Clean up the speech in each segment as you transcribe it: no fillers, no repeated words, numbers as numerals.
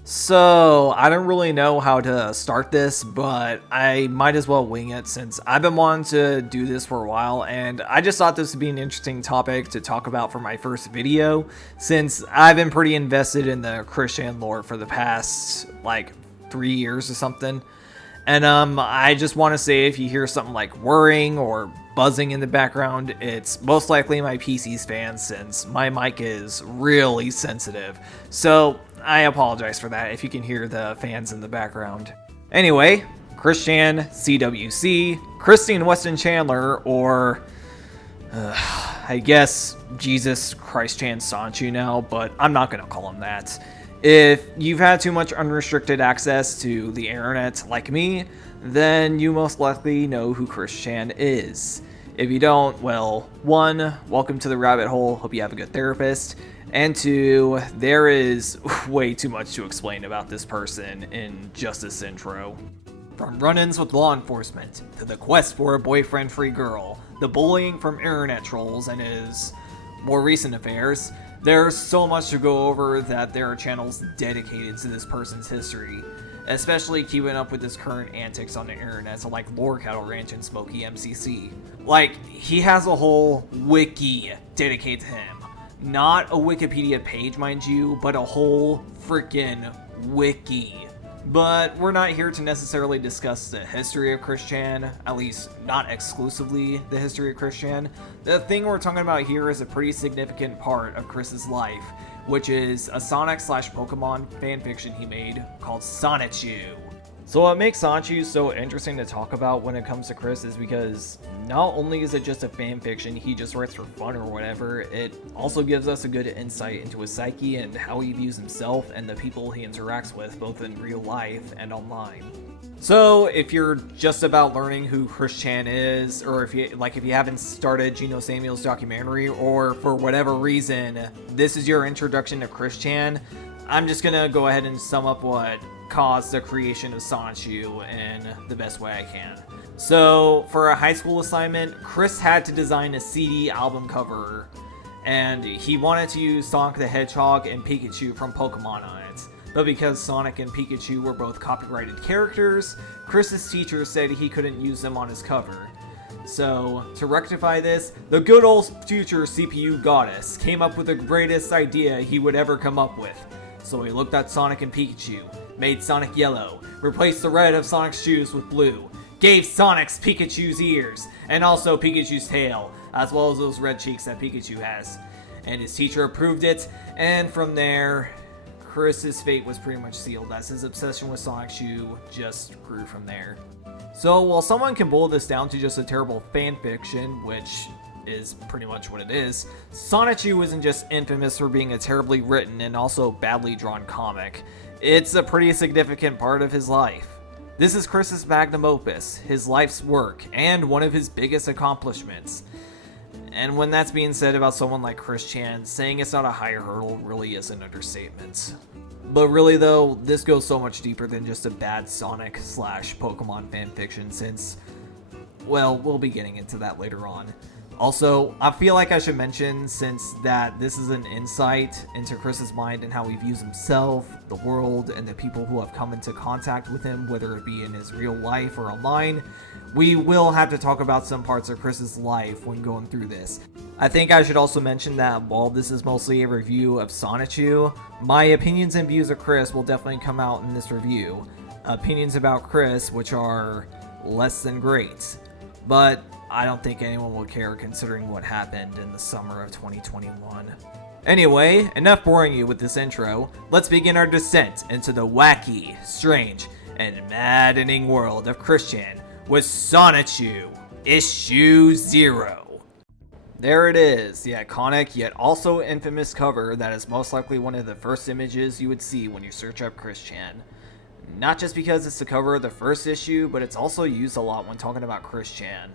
So, I don't really know how to start this, but I might as well wing it since I've been wanting to do this for a while, and I just thought this would be an interesting topic to talk about for my first video, since I've been pretty invested in the Chrischan lore for the past, 3 years or something. And I just want to say if you hear something like whirring or buzzing in the background, it's most likely my PC's fan since my mic is really sensitive. So I apologize for that if you can hear the fans in the background. Anyway, Chrischan, CWC, Christine Weston Chandler, or I guess Jesus Chrischan Sonichu now, but I'm not going to call him that. If you've had too much unrestricted access to the internet like me, then you most likely know who Chrischan is. If you don't, well, 1, welcome to the rabbit hole, hope you have a good therapist, and 2, there is way too much to explain about this person in just this intro. From run-ins with law enforcement, to the quest for a boyfriend-free girl, the bullying from internet trolls and his more recent affairs, there's so much to go over that there are channels dedicated to this person's history, especially keeping up with his current antics on the internet, so like Lore Cattle Ranch and Smokey MCC. He has a whole wiki dedicated to him. Not a Wikipedia page, mind you, but a whole freaking wiki. But we're not here to necessarily discuss the history of Chrischan, at least not exclusively the history of Chrischan. The thing we're talking about here is a pretty significant part of Chris's life, which is a Sonic/Pokemon fanfiction he made called Sonichu. So what makes Sonichu so interesting to talk about when it comes to Chris is because not only is it just a fanfiction he just writes for fun or whatever, it also gives us a good insight into his psyche and how he views himself and the people he interacts with both in real life and online. So if you're just about learning who Chrischan is, or if you haven't started Gino Samuel's documentary, or for whatever reason this is your introduction to Chrischan, I'm just gonna go ahead and sum up what caused the creation of Sonichu in the best way I can. So, for a high school assignment, Chris had to design a CD album cover, and he wanted to use Sonic the Hedgehog and Pikachu from Pokemon on it. But because Sonic and Pikachu were both copyrighted characters, Chris's teacher said he couldn't use them on his cover. So, to rectify this, the good old future CPU goddess came up with the greatest idea he would ever come up with. So he looked at Sonic and Pikachu, made Sonic yellow, replaced the red of Sonic's shoes with blue, gave Sonic's Pikachu's ears, and also Pikachu's tail, as well as those red cheeks that Pikachu has. And his teacher approved it, and from there, Chris's fate was pretty much sealed, as his obsession with Sonichu just grew from there. So while someone can boil this down to just a terrible fanfiction, which is pretty much what it is, Sonichu isn't just infamous for being a terribly written and also badly drawn comic. It's a pretty significant part of his life. This is Chris's magnum opus, his life's work, and one of his biggest accomplishments. And when that's being said about someone like Chrischan, saying it's not a higher hurdle really is an understatement. But really though, this goes so much deeper than just a bad Sonic/Pokemon fanfiction since, well, we'll be getting into that later on. Also, I feel like I should mention, since that this is an insight into Chris's mind and how he views himself, the world, and the people who have come into contact with him, whether it be in his real life or online, we will have to talk about some parts of Chris's life when going through this. I think I should also mention that while this is mostly a review of Sonichu, my opinions and views of Chris will definitely come out in this review. Opinions about Chris which are less than great. But I don't think anyone will care considering what happened in the summer of 2021. Anyway, enough boring you with this intro. Let's begin our descent into the wacky, strange, and maddening world of Chrischan with Sonichu, Issue 0. There it is, the iconic yet also infamous cover that is most likely one of the first images you would see when you search up Chrischan. Not just because it's the cover of the first issue, but it's also used a lot when talking about Chrischan.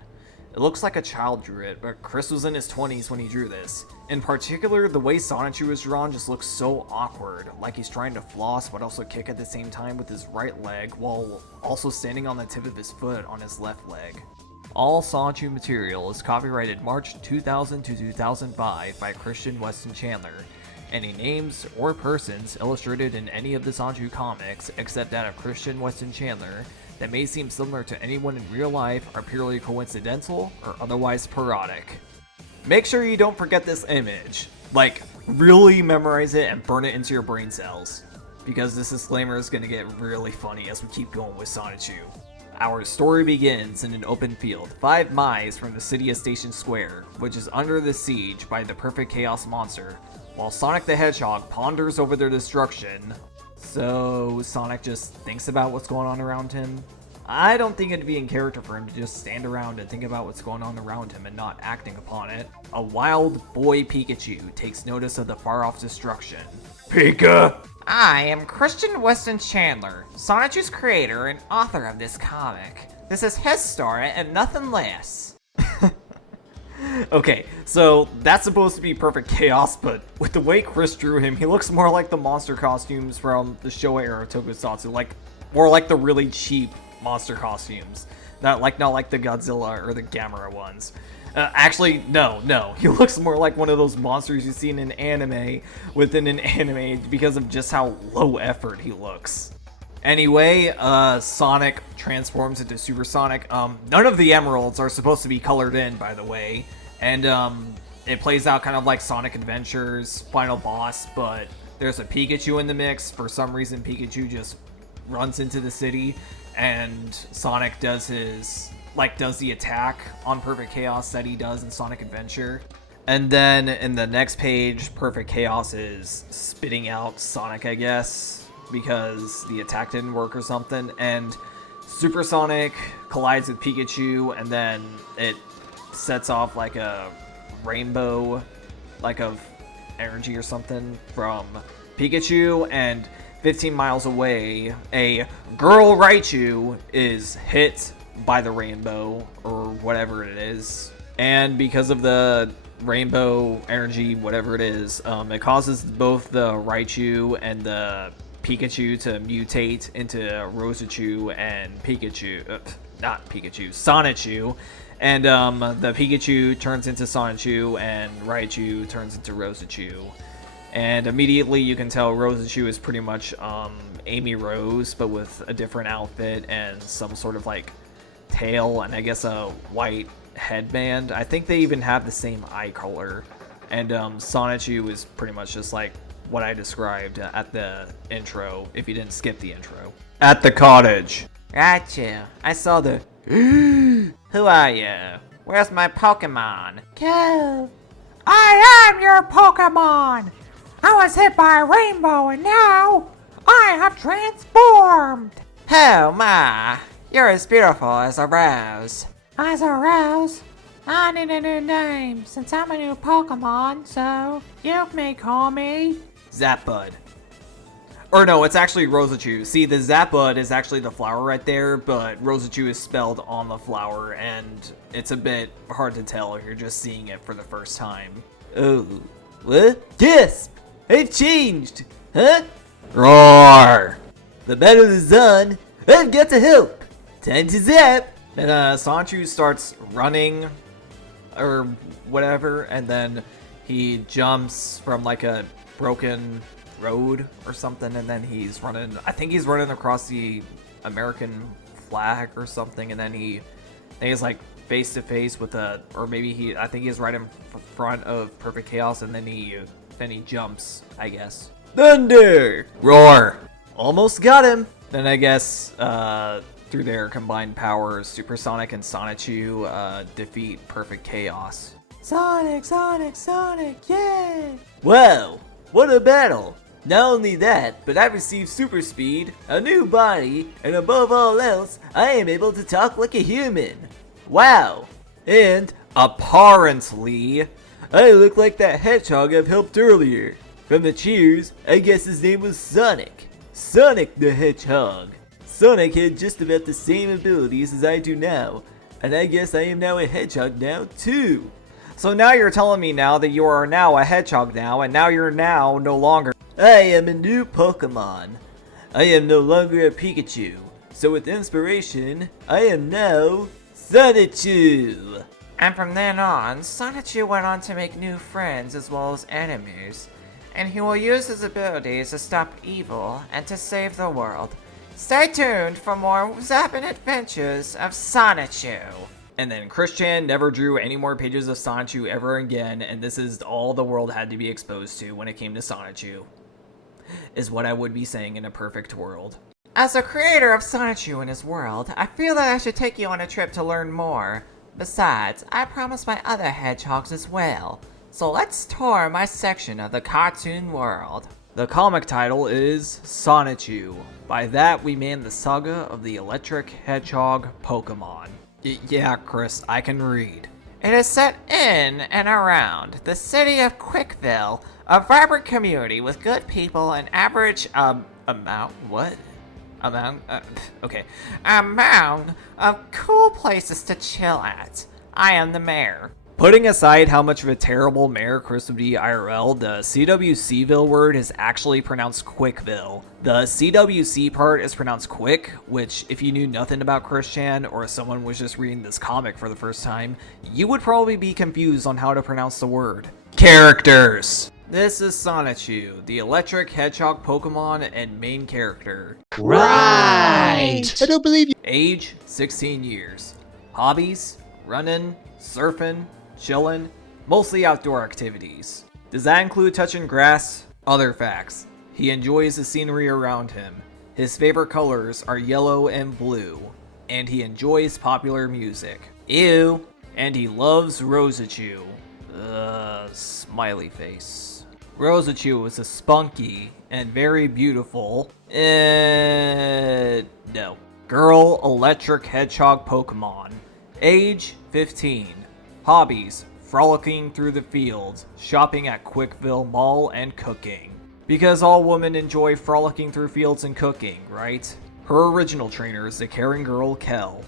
It looks like a child drew it, but Chris was in his 20s when he drew this. In particular, the way Sonichu is drawn just looks so awkward, like he's trying to floss but also kick at the same time with his right leg, while also standing on the tip of his foot on his left leg. All Sonichu material is copyrighted March 2000 to 2005 by Christian Weston Chandler, Any names or persons illustrated in any of the Sonichu comics, except that of Chrischan, Weston Chandler, that may seem similar to anyone in real life are purely coincidental or otherwise parodic. Make sure you don't forget this image. Like, really memorize it and burn it into your brain cells, because this disclaimer is going to get really funny as we keep going with Sonichu. Our story begins in an open field, 5 miles from the city of Station Square, which is under the siege by the Perfect Chaos monster, while Sonic the Hedgehog ponders over their destruction. So Sonic just thinks about what's going on around him? I don't think it'd be in character for him to just stand around and think about what's going on around him and not acting upon it. A wild boy Pikachu takes notice of the far-off destruction. Pika! I am Chrischan Weston Chandler, Sonichu's creator and author of this comic. This is his story and nothing less. Okay, so that's supposed to be Perfect Chaos, but with the way Chris drew him, he looks more like the monster costumes from the Showa era Tokusatsu, like more like the really cheap monster costumes, not like the Godzilla or the Gamera ones. Actually, no, he looks more like one of those monsters you see in an anime within an anime because of just how low effort he looks. Anyway, Sonic transforms into Super Sonic. None of the emeralds are supposed to be colored in, by the way, and it plays out kind of like Sonic Adventure's final boss, but there's a Pikachu in the mix. For some reason, Pikachu just runs into the city, and Sonic does the attack on Perfect Chaos that he does in Sonic Adventure. And then in the next page, Perfect Chaos is spitting out Sonic, I guess, because the attack didn't work or something, and Super Sonic collides with Pikachu, and then it sets off like a rainbow, like of energy or something from Pikachu, and 15 miles away, a girl Raichu is hit by the rainbow, or whatever it is, and because of the rainbow energy, whatever it is, it causes both the Raichu and the Pikachu to mutate into Roschu and Sonichu, and the Pikachu turns into Sonichu and Raichu turns into Roschu, and immediately you can tell Roschu is pretty much Amy Rose, but with a different outfit and some sort of like tail and I guess a white headband. I think they even have the same eye color, and Sonichu is pretty much just like what I described at the intro, if you didn't skip the intro. At the cottage. Raichu, I saw the Who are you? Where's my Pokemon? Go! I am your Pokemon! I was hit by a rainbow and now I have transformed! Oh my, you're as beautiful as a rose. As a rose, I need a new name since I'm a new Pokemon, so you may call me Zapbud. Or no, it's actually Roschu. See, the Zapbud is actually the flower right there, but Roschu is spelled on the flower, and it's a bit hard to tell if you're just seeing it for the first time. Oh, what? Yes! I've changed! Huh? Roar! The battle is on! I've got to help! Time to zap! And Sonichu starts running, or whatever, and then he jumps from like a broken road or something, and then he's running, I think he's running across the American flag or something, and then he's like face to face with I think he's right in front of Perfect Chaos, and then he jumps, I guess. Thunder! Roar! Almost got him! Then I guess through their combined powers, Super Sonic and Sonichu defeat Perfect Chaos. Sonic, yeah! Wow! What a battle! Not only that, but I've received super speed, a new body, and above all else, I am able to talk like a human. Wow! And Apparently, I look like that hedgehog I've helped earlier. From the cheers, I guess his name was Sonic. Sonic the Hedgehog. Sonic had just about the same abilities as I do now, and I guess I am now a hedgehog now too. so now you're telling me now that you are now a hedgehog now, and now you're now no longer. I am a new Pokemon. I am no longer a Pikachu. So with inspiration, I am now Sonichu. And from then on, Sonichu went on to make new friends as well as enemies. and he will use his abilities to stop evil and to save the world. Stay tuned for more zapping adventures of Sonichu. And then Chrischan never drew any more pages of Sonichu ever again, and this is all the world had to be exposed to when it came to Sonichu. Is what I would be saying in a perfect world. As a creator of Sonichu and his world, I feel that I should take you on a trip to learn more. Besides, I promised my other hedgehogs as well. So let's tour my section of the cartoon world. The comic title is Sonichu. By that we mean the saga of the electric hedgehog Pokemon. Yeah, Chris, I can read. It is set in and around the city of Quickville, a vibrant community with good people and average amount of cool places to chill at. I am the mayor. Putting aside how much of a terrible mayor Chris would be IRL, the CWCville word is actually pronounced Quickville. The CWC part is pronounced quick, which if you knew nothing about Chrischan or someone was just reading this comic for the first time, you would probably be confused on how to pronounce the word. Characters! This is Sonichu, the electric hedgehog Pokemon and main character. Right! I don't believe you. Age, 16 years. Hobbies, running, surfing, chillin', mostly outdoor activities. Does that include touching grass? Other facts. He enjoys the scenery around him. His favorite colors are yellow and blue. And he enjoys popular music. Ew! And he loves Roschu. Smiley face. Roschu is a spunky and very beautiful, no. Girl electric hedgehog Pokemon. Age, 15. Hobbies, frolicking through the fields, shopping at Quickville Mall, and cooking. Because all women enjoy frolicking through fields and cooking, right? Her original trainer is the caring girl, Kel.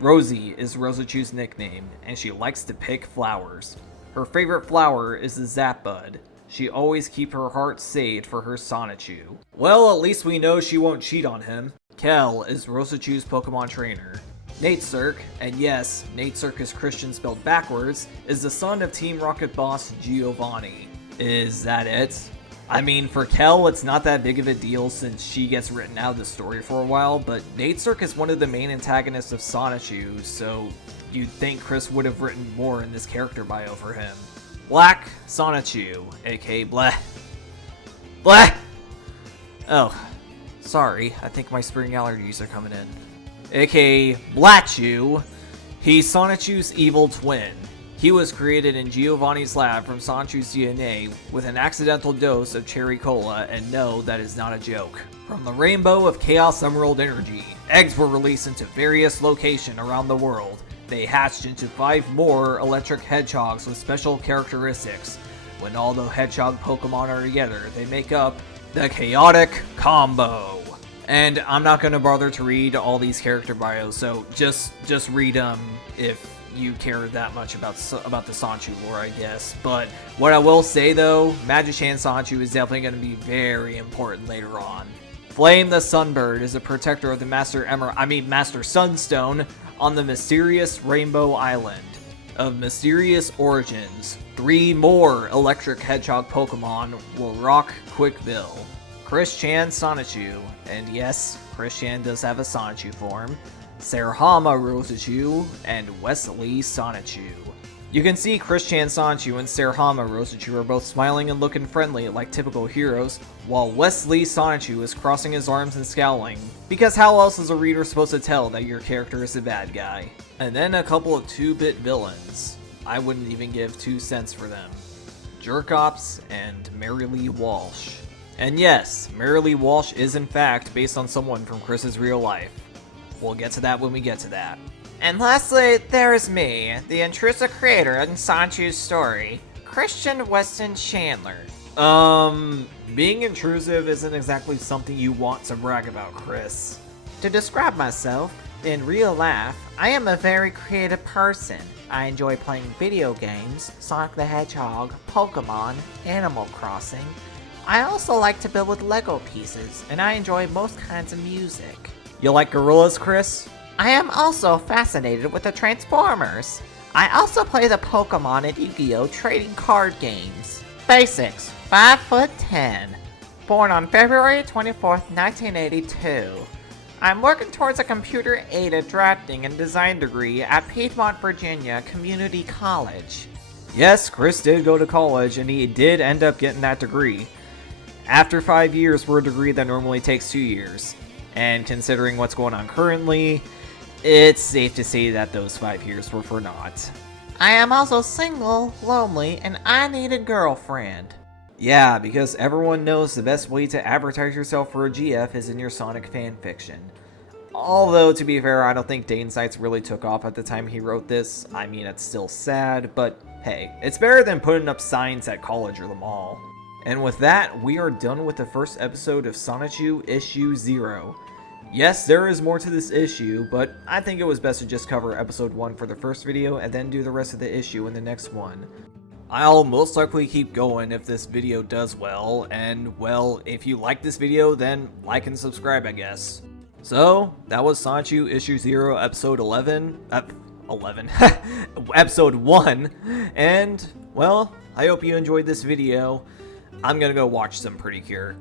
Rosie is Roschu's nickname, and she likes to pick flowers. Her favorite flower is the Zapbud. She always keeps her heart saved for her Sonichu. Well, at least we know she won't cheat on him. Kel is Roschu's Pokemon trainer. Nate Cirque, and yes, Nate Cirque is Christian spelled backwards, is the son of Team Rocket boss Giovanni. Is that it? I mean, for Kel, it's not that big of a deal since she gets written out of the story for a while, but Nate Cirque is one of the main antagonists of Sonichu, so you'd think Chris would have written more in this character bio for him. Black Sonichu, aka Bleh. Bleh! Oh, sorry, I think my spring allergies are coming in. aka Blatchu, he's Sonichu's evil twin. He was created in Giovanni's lab from Sonichu's DNA with an accidental dose of cherry cola, and no, that is not a joke. From the rainbow of Chaos Emerald energy, eggs were released into various locations around the world. They hatched into 5 more electric hedgehogs with special characteristics. When all the hedgehog Pokemon are together, they make up the Chaotic Combo. And I'm not going to bother to read all these character bios, so just read them if you care that much about the Sonichu lore, I guess. But what I will say though, Magichan Sonichu is definitely going to be very important later on. Flame the Sunbird is a protector of the Master Sunstone on the mysterious Rainbow Island. Of mysterious origins, 3 more electric hedgehog Pokemon will rock Quickville. Chrischan Sonichu, and yes, Chrischan does have a Sonichu form, Sarahama Roschu, and Wesley Sonichu. You can see Chrischan Sonichu and Sarahama Roschu are both smiling and looking friendly like typical heroes, while Wesley Sonichu is crossing his arms and scowling, because how else is a reader supposed to tell that your character is a bad guy? And then a couple of 2-bit villains. I wouldn't even give 2 cents for them. Jerkops and Marilee Walsh. And yes, Marilee Walsh is in fact based on someone from Chris's real life. We'll get to that when we get to that. And lastly, there is me, the intrusive creator in Sonichu's story, Christian Weston Chandler. Being intrusive isn't exactly something you want to brag about, Chris. To describe myself, in real life, I am a very creative person. I enjoy playing video games, Sonic the Hedgehog, Pokemon, Animal Crossing. I also like to build with Lego pieces, and I enjoy most kinds of music. You like gorillas, Chris? I am also fascinated with the Transformers. I also play the Pokemon and Yu-Gi-Oh! Trading card games. Basics. 5'10", born on February 24th, 1982. I'm working towards a computer-aided drafting and design degree at Piedmont, Virginia Community College. Yes, Chris did go to college, and he did end up getting that degree. After 5 years for a degree that normally takes 2 years. And considering what's going on currently, it's safe to say that those 5 years were for naught. I am also single, lonely, and I need a girlfriend. Yeah, because everyone knows the best way to advertise yourself for a GF is in your Sonic fanfiction. Although, to be fair, I don't think dating sites really took off at the time he wrote this. I mean, it's still sad, but hey, it's better than putting up signs at college or the mall. And with that, we are done with the first episode of Sonichu Issue 0. Yes, there is more to this issue, but I think it was best to just cover episode 1 for the first video and then do the rest of the issue in the next one. I'll most likely keep going if this video does well, and well, if you like this video, then like and subscribe, I guess. So, that was Sonichu Issue 0, Episode 11, Episode 1, and, well, I hope you enjoyed this video. I'm gonna go watch some Pretty Cure.